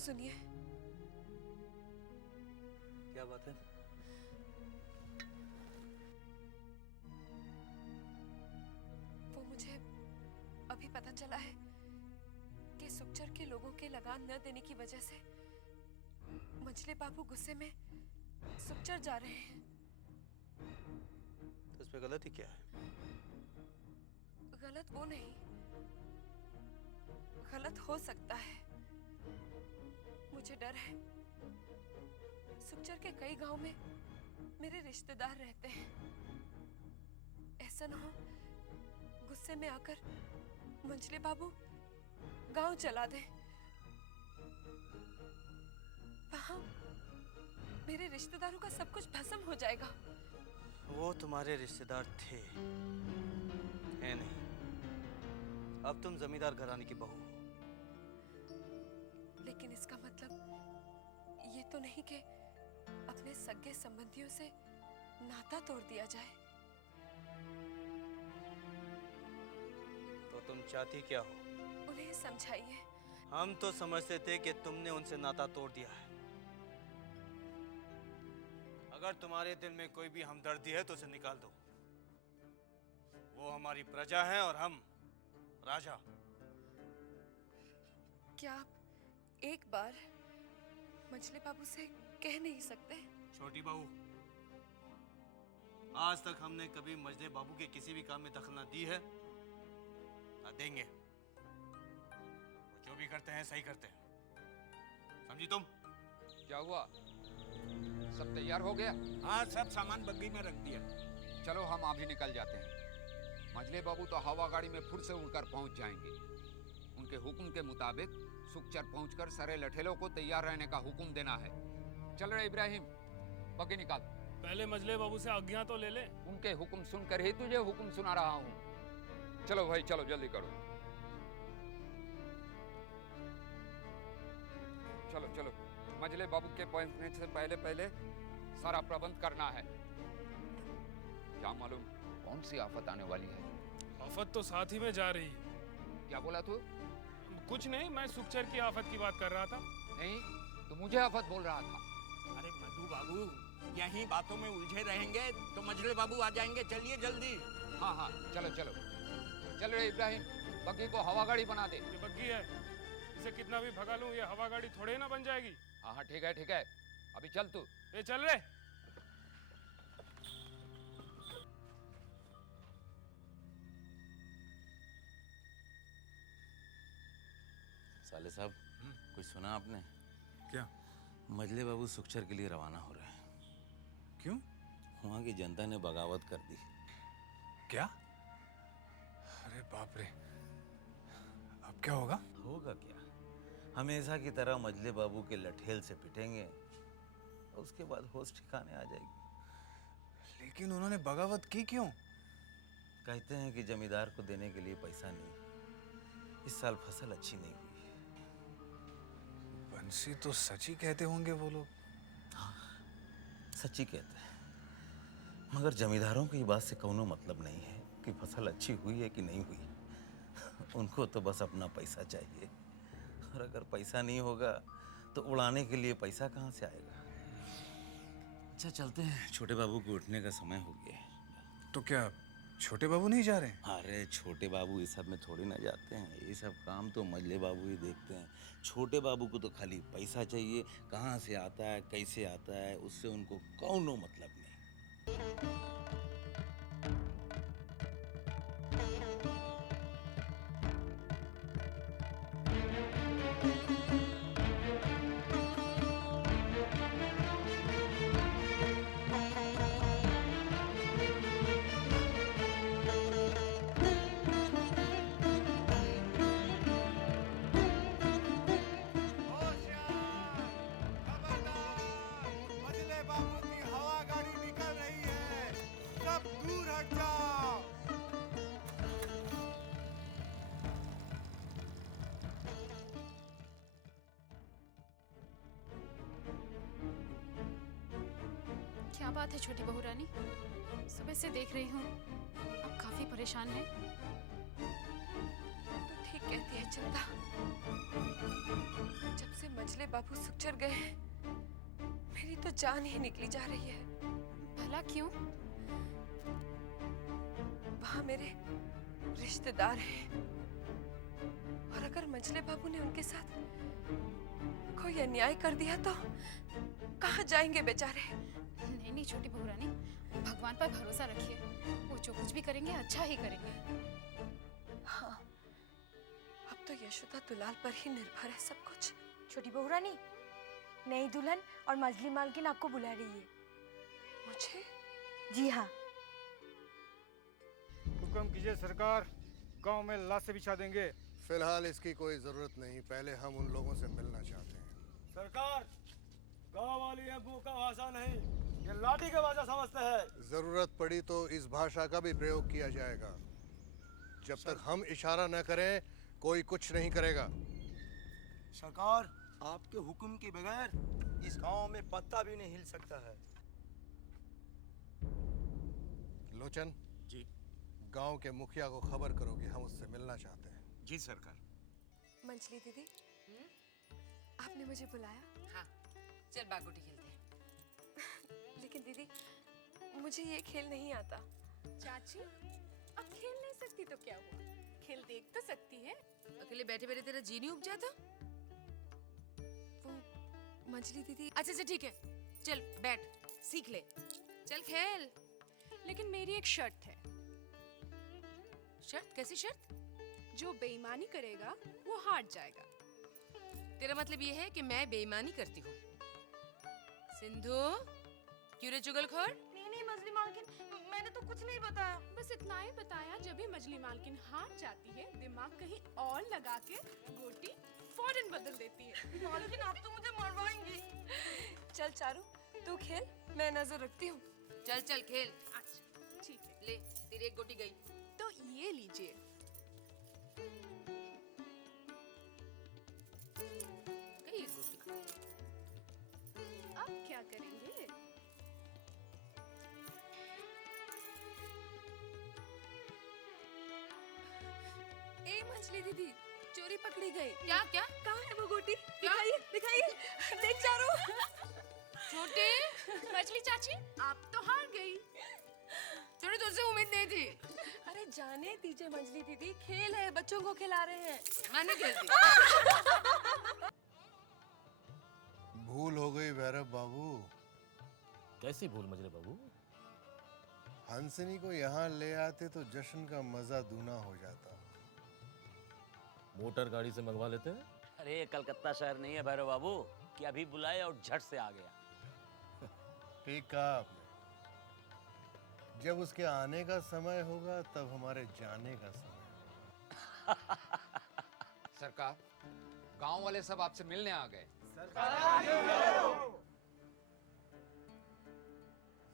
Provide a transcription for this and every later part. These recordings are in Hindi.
सुनिए। क्या बात है? वो मुझे अभी पता चला है कि सुखचर के लोगों के लगान न देने की वजह से मंझले बाबू गुस्से में सुखचर जा रहे हैं। तो इसमें गलती क्या है? गलत वो नहीं, गलत हो सकता है। मुझे डर है, सुखचर के कई गांव में मेरे रिश्तेदार रहते हैं। ऐसा न हो गुस्से में आकर मंझले बाबू गांव चला दे। वहां मेरे रिश्तेदारों का सब कुछ भस्म हो जाएगा। वो तुम्हारे रिश्तेदार थे, है नहीं। अब तुम जमींदार घराने की बहू हो। लेकिन इसका मतलब ये तो नहीं कि अपने सगे संबंधियों से नाता तोड़ दिया जाए। तो तुम चाहती क्या हो? उन्हें समझाइए। हम तो समझते थे कि तुमने उनसे नाता तोड़ दिया है। अगर तुम्हारे दिल में कोई भी हमदर्दी है तो उसे निकाल दो। वो हमारी प्रजा है और हम राजा। क्या आप एक बार मंझले बाबू से कह नहीं सकते? छोटी बहू, आज तक हमने कभी मंझले बाबू के किसी भी काम में दखल ना दी है ना देंगे। वो जो भी करते हैं सही करते हैं, समझी तुम? क्या हुआ, सब तैयार हो गया? हाँ, सब सामान बग्गी में रख दिया। चलो हम अभी निकल जाते हैं। मंझले बाबू तो हवा गाड़ी में फुर से उड़कर पहुंच जाएंगे। उनके हुक्म के मुताबिक सुखचर पहुंचकर सारे लठेलों को तैयार रहने का हुक्म देना है। चल रहे इब्राहिम, बग्गी निकाल। पहले मंझले बाबू से आज्ञा तो ले ले। उनके हुक्म सुनकर ही तुझे हुक्म सुना रहा हूँ। चलो भाई चलो, जल्दी करो। चलो चलो, मंझले बाबू के पहुंचने से पहले पहले सारा प्रबंध करना है। क्या मालूम कौन सी आफत आने वाली है। आफत तो साथ ही में जा रही है। क्या बोला तू? कुछ नहीं, मैं सुखचर की आफत की बात कर रहा था। नहीं, तो मुझे आफत बोल रहा था। अरे मधु बाबू, यहीं बातों में उलझे रहेंगे तो मंझले बाबू आ जाएंगे। चलिए जल्दी। हाँ हाँ, चलो चलो। चल रहे इब्राहिम, बग्गी को हवा गाड़ी बना दे। ये बग्गी है, इसे कितना भी भगा लूं ये हवा गाड़ी थोड़े ना बन जाएगी। हाँ हाँ, ठीक है ठीक है। अभी चल तू। ये चल रहे। साले साहब, कुछ सुना आपने? क्या? मंझले बाबू सुखचर के लिए रवाना हो रहे हैं। क्यों? वहां की जनता ने बगावत कर दी। क्या? अरे बाप रे, अब क्या होगा? होगा क्या, हमेशा की तरह मंझले बाबू के लठेल से पिटेंगे और उसके बाद होश ठिकाने आ जाएगी। लेकिन उन्होंने बगावत की क्यों? कहते हैं कि जमींदार को देने के लिए पैसा नहीं, इस साल फसल अच्छी नहीं हुई। बंसी तो सच ही कहते होंगे वो लोग। हाँ, सच्ची कहते हैं, मगर जमींदारों की बात से कोनो मतलब नहीं है कि फसल अच्छी हुई है कि नहीं हुई। उनको तो बस अपना पैसा चाहिए, और अगर पैसा नहीं होगा तो उड़ाने के लिए पैसा कहाँ से आएगा। अच्छा चलते हैं, छोटे बाबू को उठने का समय हो गया है। तो क्या छोटे बाबू नहीं जा रहे हैं? अरे छोटे बाबू इस सब में थोड़ी ना जाते हैं, ये सब काम तो मंझले बाबू ही देखते हैं। छोटे बाबू को तो खाली पैसा चाहिए, कहाँ से आता है कैसे आता है उससे उनको कौनो मतलब नहीं। क्या बात है छोटी बहू रानी, सुबह से देख रही हूँ आप काफी परेशान हैं। तो ठीक कहती है चंदा, जब से मंझले बाबू सुखचर गए हैं, मेरी तो जान ही निकली जा रही है। भला क्यों? वहां मेरे रिश्तेदार हैं, और अगर मंझले बाबू ने उनके साथ कोई अन्याय कर दिया तो कहाँ जाएंगे बेचारे? नहीं नहीं छोटी बहू रानी, भगवान पर भरोसा रखिए, वो जो कुछ भी करेंगे अच्छा ही करेंगे। हाँ, अब तो यशोदा दुलाल पर ही निर्भर है सब कुछ। छोटी बहू रानी, नई दुल्हन और मजली मालकिन आपको बुला रही है। मुझे? जी हाँ। हुक्म कीजिए सरकार, गांव में लाशें बिछा देंगे। फिलहाल इसकी कोई जरूरत नहीं, पहले हम उन लोगों से मिलना चाहते हैं। सरकार, गांव वाली है मुंह का भाषा नहीं, ये लाठी का भाषा समझते हैं। जरूरत पड़ी तो इस भाषा का भी प्रयोग किया जाएगा। जब तक हम इशारा न करें कोई कुछ नहीं करेगा। सरकार, आपके हुक्म के बगैर इस गांव में पत्ता भी नहीं हिल सकता है। लोचन जी। गांव के मुखिया को खबर करो कि हम उससे मिलना चाहते हैं। जी सरकार। मंजली दीदी, आपने मुझे बुलाया? हाँ, चल बागुटी खेलते हैं। लेकिन दीदी, मुझे ये खेल नहीं आता। चाची, अब खेल नहीं सकती तो क्या हुआ? खेल देख तो सकती है। अकेले बैठे बैठे तेरा जी नहीं उब जाता? वो मंजली दीदी। अच्छा अच्छा ठीक है, चल बैठ, सीख ले, चल खेल। लेकिन मेरी एक शर्त है। शर्त? कैसी शर्त? जो बेईमानी करेगा वो हार जाएगा। तेरा मतलब ये है कि मैं बेईमानी करती हूँ? सिंधु, क्यों रे चुगलखोर? नहीं मजली मालकिन, मैंने तो कुछ नहीं बताया। बस इतना ही बताया, जब भी मजली मालकिन हार जाती है दिमाग कहीं और लगा के गोटी फौरन बदल देती है। मालकिन आप तो मुझे मरवाएंगी। चल चारू, तू खेल, मैं नजर रखती हूँ। चल चल खेल। अच्छा ठीक है, ले, तेरी एक गोटी गई। तो ये लीजिए। गई एक गोटी। अब क्या करेंगे? ए मंजली दीदी, चोरी पकड़ी गई। क्या क्या? कहाँ है वो गोटी? दिखाइए दिखाइए, देख चारू। छोटे मछली चाची, आप तो हार गई। छोटे, तुझसे उम्मीद नहीं थी। अरे जाने दीजिए मंजली दीदी, खेल है, बच्चों को खिला रहे हैं। मैं नहीं खेलती। भूल हो गई भैरव बाबू। कैसी भूल मजरे बाबू? हंसनी को यहाँ ले आते तो जश्न का मजा दूना हो जाता। मोटर गाड़ी से मंगवा लेते हैं। अरे कलकत्ता शहर नहीं है भैरव बाबू कि अभी बुलाए और झट से आ गया। ठीक कहा आपने। जब उसके आने का समय होगा तब हमारे जाने का समय। सरकार, गांव वाले सब आपसे मिलने आ गए।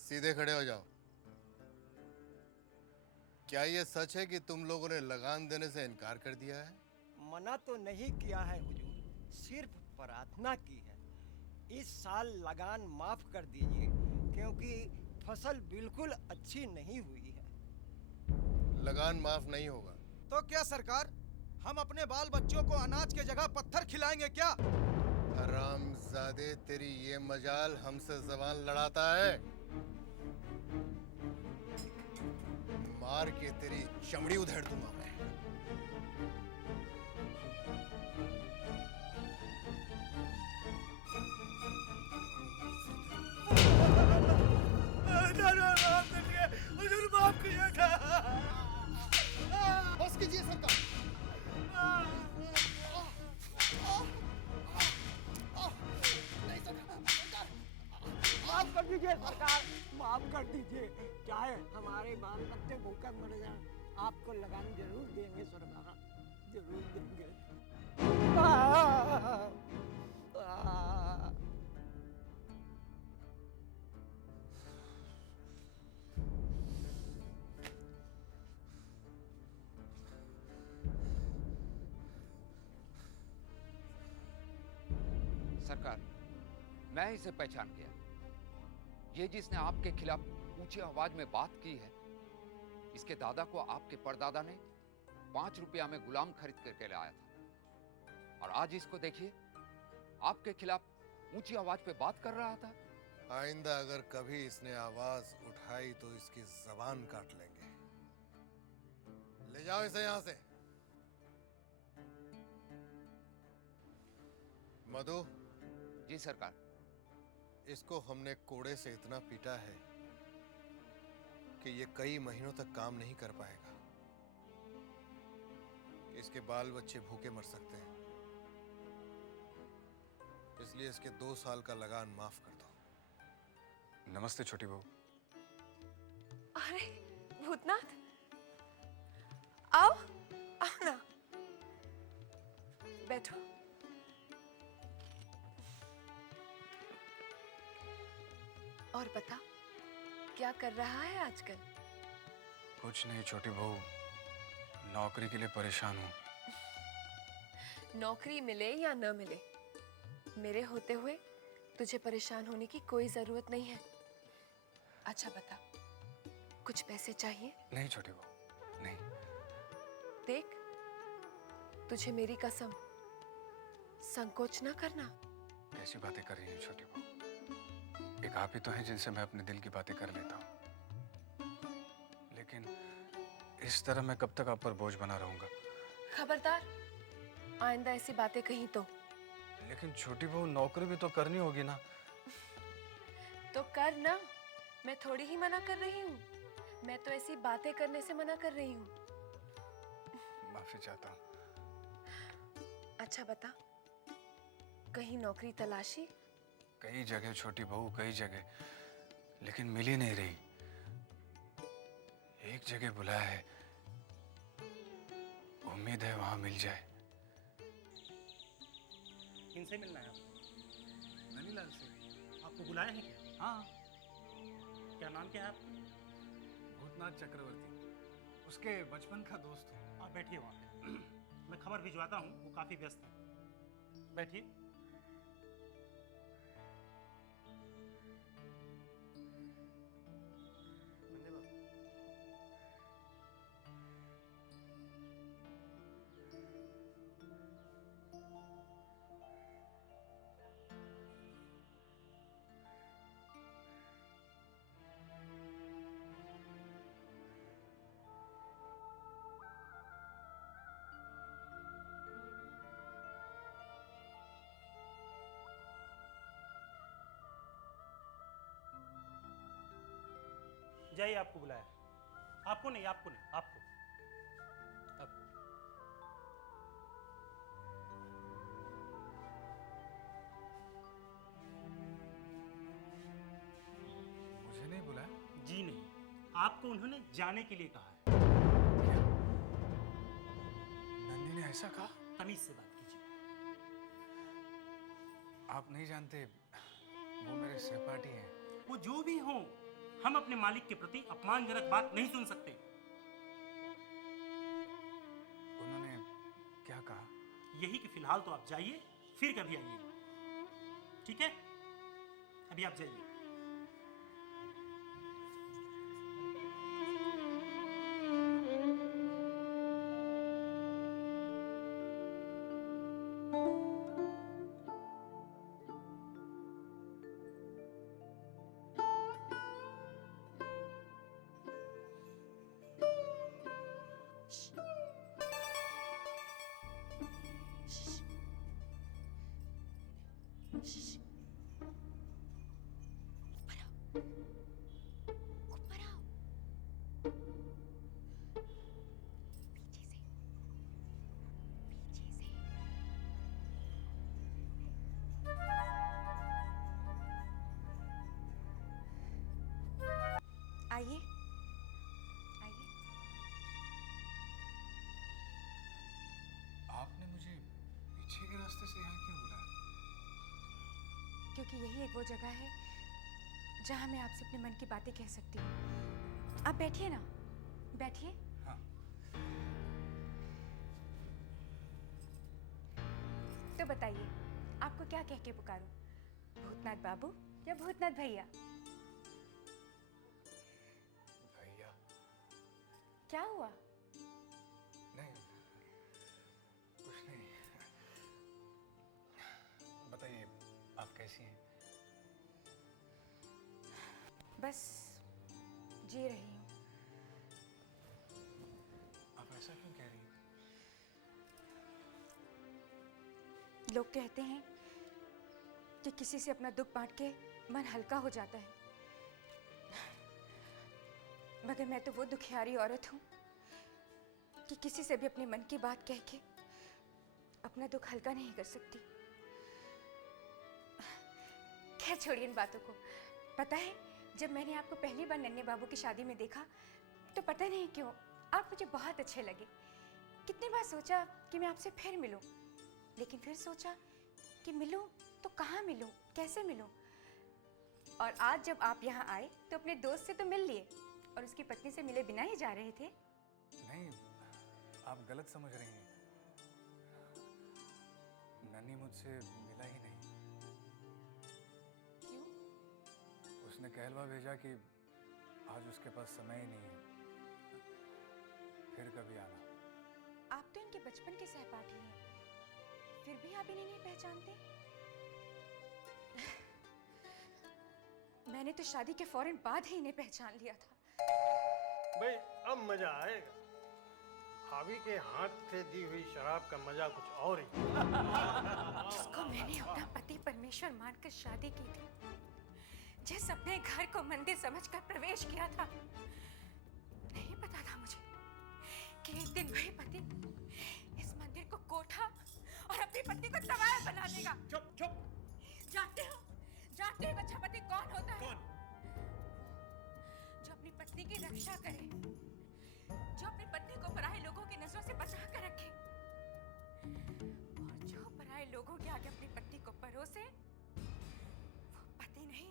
सीधे खड़े हो जाओ। क्या ये सच है कि तुम लोगों ने लगान देने से इनकार कर दिया है? मना तो नहीं किया है हुजूर, सिर्फ प्रार्थना की है। इस साल लगान माफ कर दीजिए क्योंकि फसल बिल्कुल अच्छी नहीं हुई है। लगान माफ नहीं होगा। तो क्या सरकार, हम अपने बाल बच्चों को अनाज के जगह पत्थर खिलाएंगे क्या? हरामजादे, तेरी ये मजाल हमसे जबान लड़ाता है। मार के तेरी चमड़ी उधेड़ दूंगा मैं। हुजूर माफ कीजिए। बस कीजिए सरकार। माफ कर दीजिए सरकार, माफ कर दीजिए। चाहे हमारे बाल बच्चे भूखे मर जाएं, आपको लगान जरूर देंगे सरकार, जरूर देंगे। सरकार, मैं इसे पहचान गया। ये जिसने आपके खिलाफ ऊंची आवाज में बात की है, इसके दादा को आपके परदादा ने 5 रुपया में गुलाम खरीद करके लाया था। और आज इसको देखिए, आपके खिलाफ ऊंची आवाज पे बात कर रहा था। आइंदा अगर कभी इसने आवाज उठाई तो इसकी जबान काट लेंगे। ले जाओ इसे यहां से। मधु। जी सरकार। इसको हमने कोड़े से इतना पीटा है कि ये कई महीनों तक काम नहीं कर पाएगा। इसके बाल बच्चे भूखे मर सकते हैं, इसलिए इसके 2 साल का लगान माफ कर दो। नमस्ते छोटी बहू। अरे भूतनाथ, आओ आओ ना, बैठो। और बता, क्या कर रहा है आजकल? कुछ नहीं छोटी बहू, नौकरी के लिए परेशान हूँ। नौकरी मिले या न मिले, मेरे होते हुए तुझे परेशान होने की कोई जरूरत नहीं है। अच्छा बता, कुछ पैसे चाहिए? नहीं छोटी बहू, नहीं। देख, तुझे मेरी कसम, संकोच ना करना। कैसी बातें कर रही हैं छोटी बहू? एक आप ही तो हैं जिनसे मैं अपने दिल की बातें कर लेता हूँ, लेकिन इस तरह मैं कब तक आप पर बोझ बना रहूंगा? खबरदार, आइंदा ऐसी बातें कहीं तो। लेकिन छोटी बहू, नौकरी भी तो करनी होगी ना। तो कर ना, मैं थोड़ी ही मना कर रही हूँ। मैं तो ऐसी बातें करने से मना कर रही हूँ। माफी चाहता हूँ। अच्छा बता, कहीं नौकरी तलाशी? कई जगह छोटी बहू, कई जगह, लेकिन मिल ही नहीं रही। एक जगह बुलाया है, उम्मीद है वहां मिल जाए। किनसे मिलना है आपको? ननीलाल से। आपको बुलाया है क्या? हाँ। क्या नाम क्या है आपका? भूतनाथ चक्रवर्ती, उसके बचपन का दोस्त हूँ। आप बैठिए वहाँ पे, मैं खबर भिजवाता हूँ, वो काफी व्यस्त है। बैठिए। जाइए, आपको बुलाया। आपको नहीं, आपको नहीं, आपको। अब मुझे नहीं बुलाया? जी नहीं, आपको उन्होंने जाने के लिए कहा है। नंदी ने ऐसा कहा? तमीज से बात कीजिए। आप नहीं जानते, वो मेरे सहपाठी हैं। वो जो भी हो, हम अपने मालिक के प्रति अपमानजनक बात नहीं सुन सकते। उन्होंने क्या कहा? यही कि फिलहाल तो आप जाइए, फिर कभी आइएगा। ठीक है? अभी आप जाइए। आइए आइए। आपने मुझे पीछे के रास्ते से यहाँ क्यों बुलाया? क्योंकि यही एक वो जगह है जहाँ मैं आपसे अपने मन की बातें कह सकती हूँ। आप बैठिए ना, बैठिए। हाँ। तो बताइए, आपको क्या कह के पुकारूं? भूतनाथ बाबू या भूतनाथ भैया? भैया। क्या हुआ? नहीं, कुछ नहीं। बताइए, बस जी रही हूँ। आप ऐसा क्यों कह रही हैं? लोग कहते हैं कि किसी से अपना दुख बांट के मन हल्का हो जाता है, मगर मैं तो वो दुखियारी औरत हूँ कि किसी से भी अपने मन की बात कह के अपना दुख हल्का नहीं कर सकती। खैर छोड़िए इन बातों को। पता है, जब मैंने आपको पहली बार नन्हे बाबू की शादी में देखा तो पता नहीं क्यों आप मुझे बहुत अच्छे लगे। कितनी बार सोचा कि मैं आपसे फिर मिलूं, लेकिन फिर सोचा कि मिलूं तो कहाँ मिलूं, कैसे मिलूं। और आज जब आप यहाँ आए तो अपने दोस्त से तो मिल लिए और उसकी पत्नी से मिले बिना ही जा रहे थे। नहीं, आप गलत समझ रही हैं। नन्ही मुझसे मिला ही नहीं। क्यों? उसने कहलवा भेजा कि आज उसके पास समय ही नहीं है, फिर कभी आना। आप तो इनके बचपन के सहपाठी हैं, फिर भी आप इन्हें नहीं पहचानते? मैंने तो शादी के फौरन बाद ही इन्हें पहचान लिया था। भाई अब मजा आएगा। भाभी के हाथ से दी हुई शराब का मजा कुछ और ही। जिसको मैंने अपना पति परमेश्वर मानकर शादी की थी, जिस अपने घर को मंदिर समझकर प्रवेश किया था, नहीं पता था मुझे कि एक दिन वही पति इस मंदिर को कोठा और अपनी पत्नी को तवाया बना देगा। चुप चुप। जानते हो अच्छा पति कौन होता है? जो अपनी पत्नी की रक्षा करे, जो अपनी पत्नी को पराये लोगों की नजरों से बचा कर रखे, और जो पराये लोगों के आगे अपनी पत्नी को परोसे, वो पति नहीं,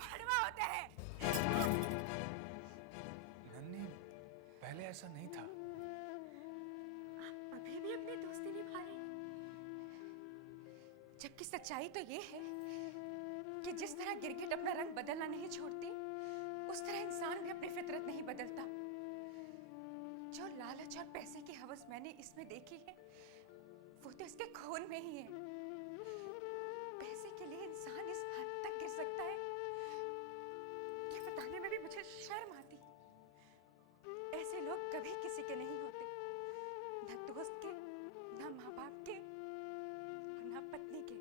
भड़वा होता है। नन्ही, पहले ऐसा नहीं था। आप अभी भी अपनी दोस्ती निभा रहे हैं, जबकि सच्चाई तो ये है कि जिस तरह गिरगिट अपना रंग बदलना नहीं छोड़ती, उस तरह इंसान भी अपनी फितरत नहीं बदलता। जो लालच और पैसे की हवस मैंने इसमें देखी है, वो तो इसके खून में ही है। पैसे के लिए इंसान इस हद तक गिर सकता है, ये बताने में भी मुझे शर्म आती। ऐसे लोग कभी किसी के नहीं होते, न दोस्त के, न माँ बाप के, और न पत्नी के।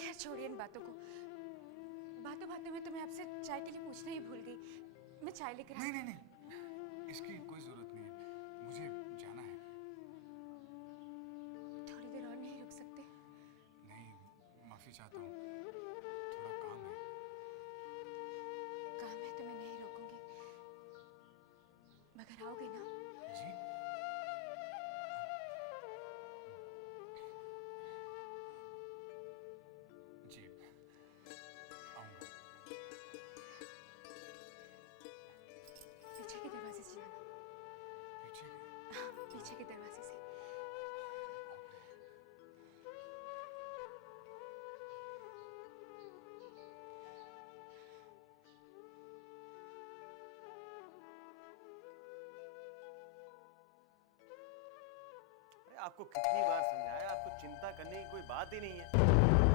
खैर छोड़िए इन बातों को। बातों बातों में तो मैं आपसे चाय के लिए पूछना ही भूल गई। मैं चाय लेकर नहीं नहीं नहीं, इसकी कोई जरूरत नहीं है, मुझे जाना है। थोड़ी देर और नहीं रुक सकते? नहीं, माफी चाहता हूँ, थोड़ा काम है। काम है तो मैं नहीं रोकूंगी, मगर आओगे ना? जी। जी, आऊंगा। पीछे के दरवाजे से जाना। पीछे के? हाँ, पीछे के दरवाजे से। आपको कितनी बार समझाया, आपको चिंता करने की कोई बात ही नहीं है।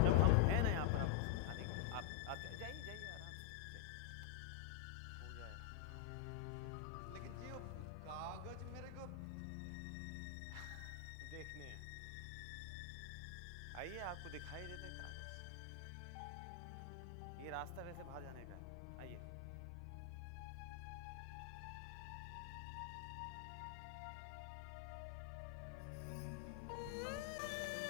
जब हम हैं ना यहाँ पर, आपको समझा देंगे। आप जाइए जाइए आराम से, हो जाएगा। लेकिन जी वो कागज मेरे को देखने हैं। आइए, आपको दिखाई देते कागज। ये रास्ता वैसे बाहर जाने का है।